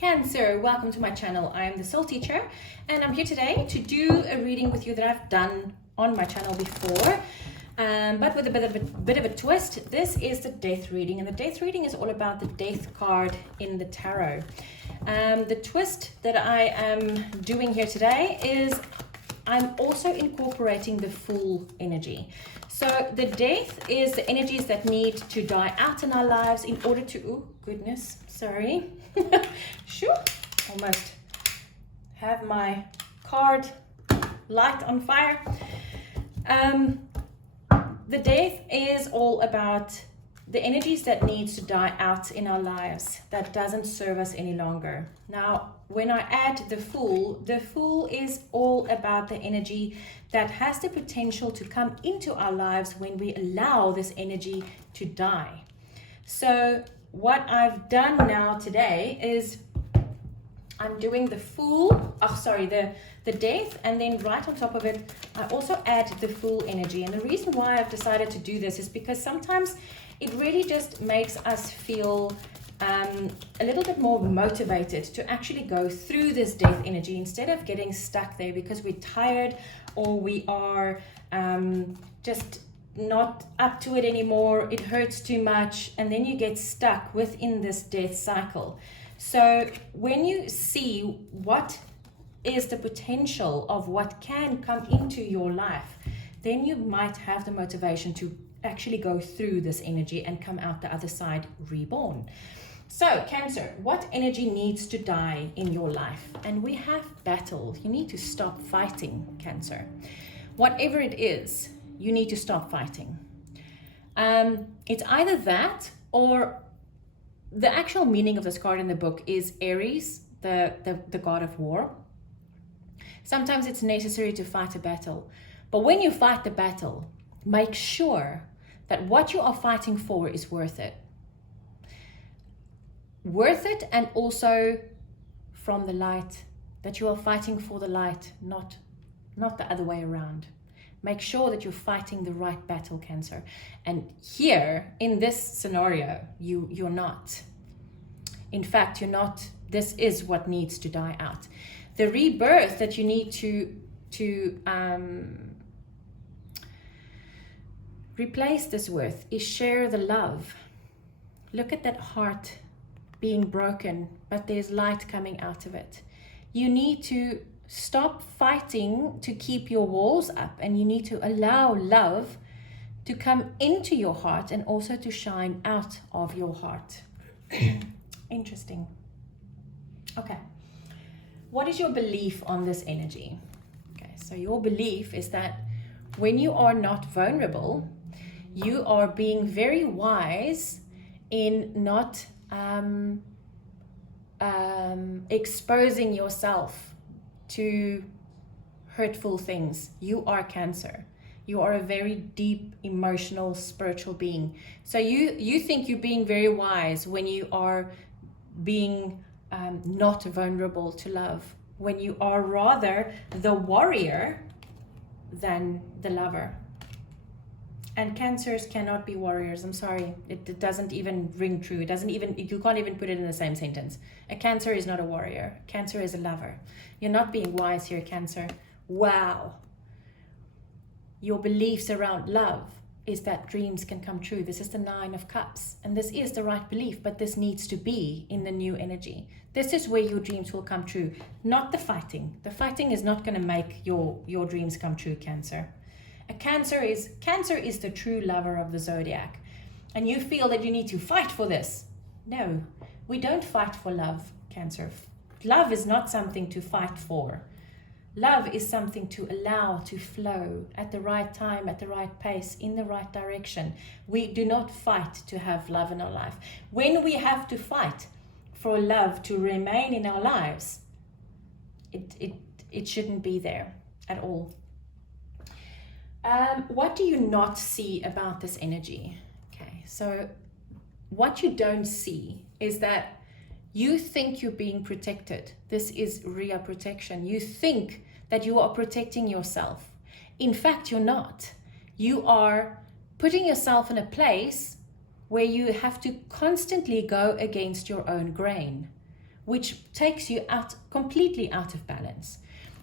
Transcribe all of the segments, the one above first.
Cancer, welcome to my channel. I'm the soul teacher and I'm here today to do a reading with you that I've done on my channel before, but with a bit of a twist. This is the death reading, and the death reading is all about the death card in the tarot. The twist that I am doing here today is I'm also incorporating the Fool energy. So the death is the energies that need to die out in our lives in order to, oh goodness, sorry. Sure, almost have my card light on fire. The death is all about the energies that needs to die out in our lives, that doesn't serve us any longer. Now, when I add the Fool is all about the energy that has the potential to come into our lives when we allow this energy to die. So what I've done now today is I'm doing the the death, and then right on top of it, I also add the Fool energy. And the reason why I've decided to do this is because sometimes it really just makes us feel a little bit more motivated to actually go through this death energy instead of getting stuck there because we're tired or we are just not up to it anymore, it hurts too much, and then you get stuck within this death cycle. So when you see what is the potential of what can come into your life, then you might have the motivation to actually go through this energy and come out the other side reborn. So Cancer, what energy needs to die in your life? And we have battle. You need to stop fighting, Cancer. Whatever it is, you need to stop fighting. It's either that, or the actual meaning of this card in the book is Aries, the god of war. Sometimes it's necessary to fight a battle, but when you fight the battle, make sure that what you are fighting for is worth it. Worth it, and also from the light, that you are fighting for the light, not the other way around. Make sure that you're fighting the right battle, Cancer. And here, in this scenario, you're not. In fact, you're not. This is what needs to die out. The rebirth that you need to replace this with is share the love. Look at that heart being broken, but there's light coming out of it. You need to stop fighting to keep your walls up, and you need to allow love to come into your heart and also to shine out of your heart. Interesting. Okay. What is your belief on this energy? Okay, so your belief is that when you are not vulnerable, you are being very wise in not exposing yourself to hurtful things. You are Cancer. You are a very deep, emotional, spiritual being. So you think you're being very wise when you are being not vulnerable to love, when you are rather the warrior than the lover. And Cancers cannot be warriors. I'm sorry. It doesn't even ring true. You can't even put it in the same sentence. A Cancer is not a warrior. Cancer is a lover. You're not being wise here, Cancer. Wow. Your beliefs around love is that dreams can come true. This is the 9 of Cups. And this is the right belief, but this needs to be in the new energy. This is where your dreams will come true, not the fighting. The fighting is not going to make your dreams come true, Cancer. Cancer is the true lover of the zodiac, and you feel that you need to fight for this. No, we don't fight for love, Cancer. Love is not something to fight for. Love is something to allow to flow at the right time, at the right pace, in the right direction. We do not fight to have love in our life. When we have to fight for love to remain in our lives, it shouldn't be there at all. What do you not see about this energy? Okay, so what you don't see is that you think you're being protected. This is real protection. You think that you are protecting yourself. In fact, you're not. You are putting yourself in a place where you have to constantly go against your own grain, which takes you completely out of balance.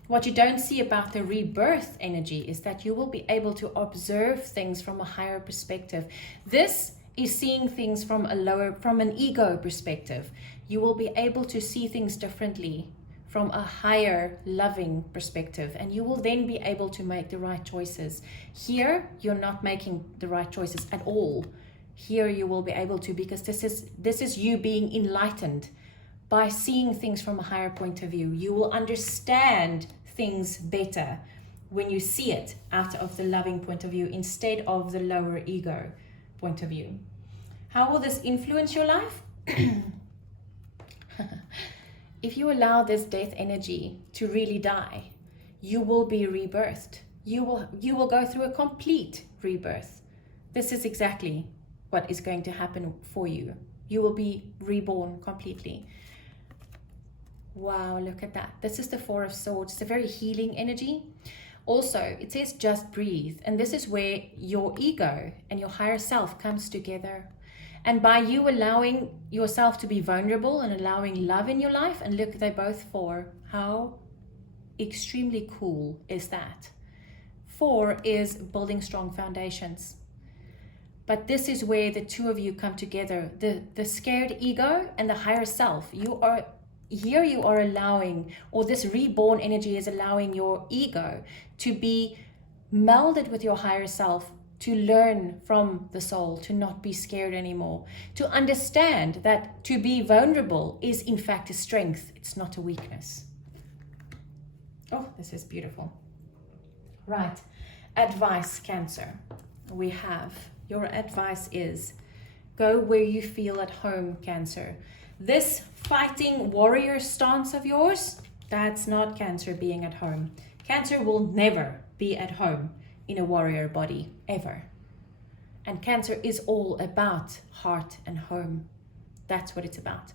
What you don't see about the rebirth energy is that you will be able to observe things from a higher perspective. This is seeing things from an ego perspective. You will be able to see things differently from a higher loving perspective, and you will then be able to make the right choices. Here, you're not making the right choices at all. Here you will be able to, because this is you being enlightened by seeing things from a higher point of view. You will understand things better when you see it out of the loving point of view instead of the lower ego point of view. How will this influence your life? If you allow this death energy to really die, you will be rebirthed. You will go through a complete rebirth. This is exactly what is going to happen for you. You will be reborn completely. Wow, look at that. This is the Four of Swords. It's a very healing energy. Also, it says just breathe. And this is where your ego and your higher self comes together. And by you allowing yourself to be vulnerable and allowing love in your life, and look, they're both 4. How extremely cool is that? 4 is building strong foundations. But this is where the two of you come together. The scared ego and the higher self. You are allowing, or this reborn energy is allowing your ego to be melded with your higher self, to learn from the soul, to not be scared anymore, to understand that to be vulnerable is in fact a strength. It's not a weakness. Oh, this is beautiful. Right. Advice, Cancer. We have, your advice is, go where you feel at home, Cancer. This fighting warrior stance of yours, that's not Cancer being at home. Cancer will never be at home in a warrior body, ever. And Cancer is all about heart and home. That's what it's about.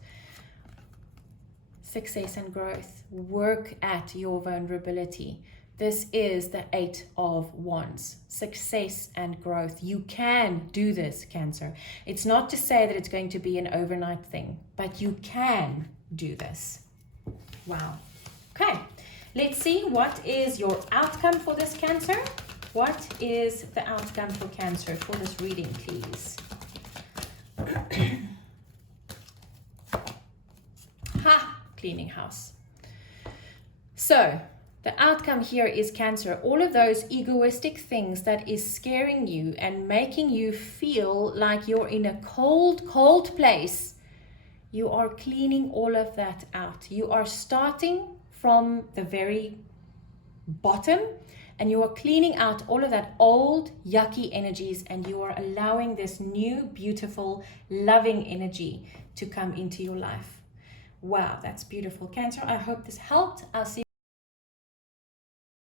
Success and growth. Work at your vulnerability. This is the 8 of Wands. Success and growth. You can do this, Cancer. It's not to say that it's going to be an overnight thing, but you can do this. Wow. Okay, let's see what is your outcome for this, Cancer. What is the outcome for Cancer for this reading, please? Cleaning house. So, the outcome here is, Cancer, all of those egoistic things that is scaring you and making you feel like you're in a cold, cold place, you are cleaning all of that out. You are starting from the very bottom, and you are cleaning out all of that old, yucky energies, and you are allowing this new, beautiful, loving energy to come into your life. Wow, that's beautiful, Cancer. I hope this helped. I'll see you